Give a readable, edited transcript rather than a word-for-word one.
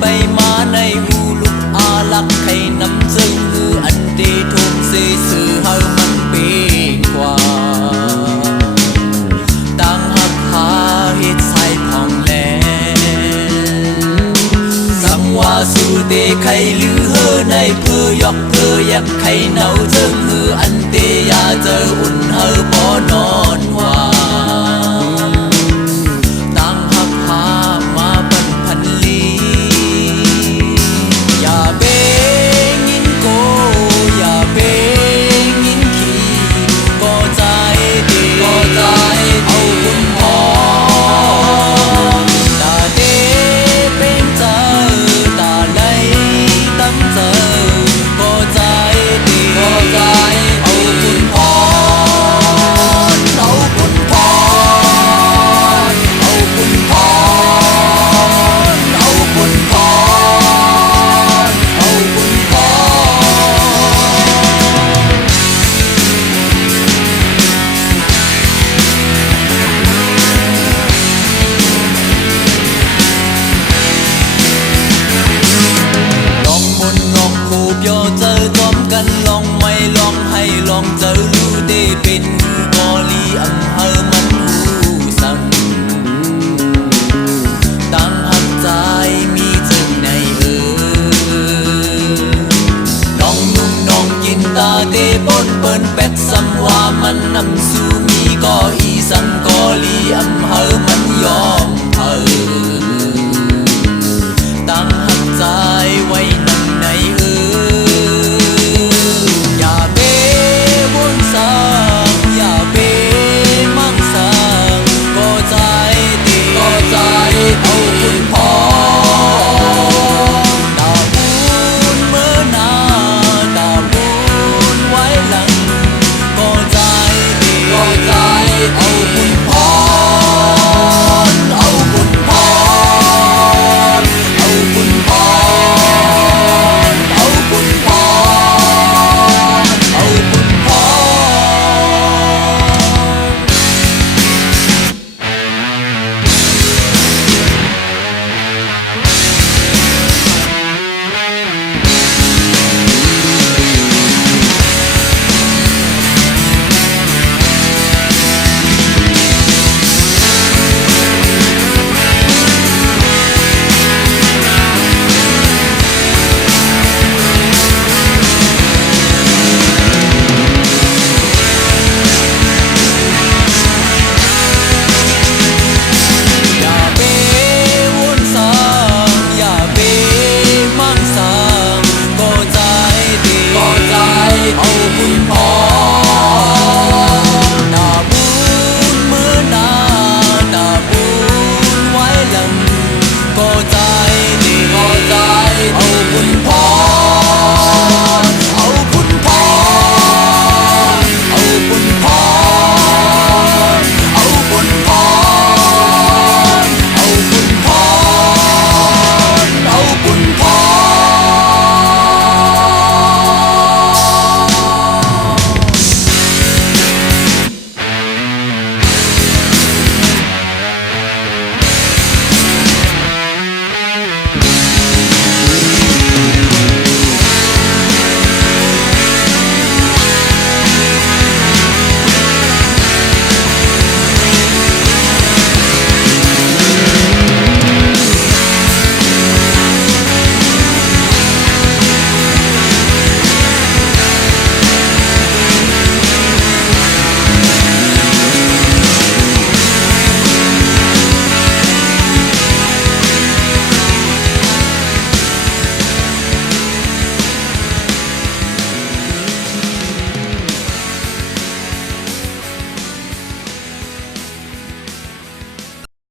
ใบมาในหูลุกอาลักไข่น้ำซึ่งคืออันเดทุกเสสื่อเฮามันเปีกว่าต่างหักหาเหตุใส่ผ่องแลสังว่าสู่เตไข่ลือเฮอในเพื่อยกเธอยักไข่เนาเจิงฮืออันเตยาเจออุ่นเฮอบ่นอนว่าลองไม่ลองให้ลองเจอรู้ได้เป็นกอลีอังเฮอมันหูสั่งตั้งหักใจมีจึงในน้องนุ่มน้องกินตาเตปนเปิ้นเป็ดซ้ำว่ามันนำสู่มีก็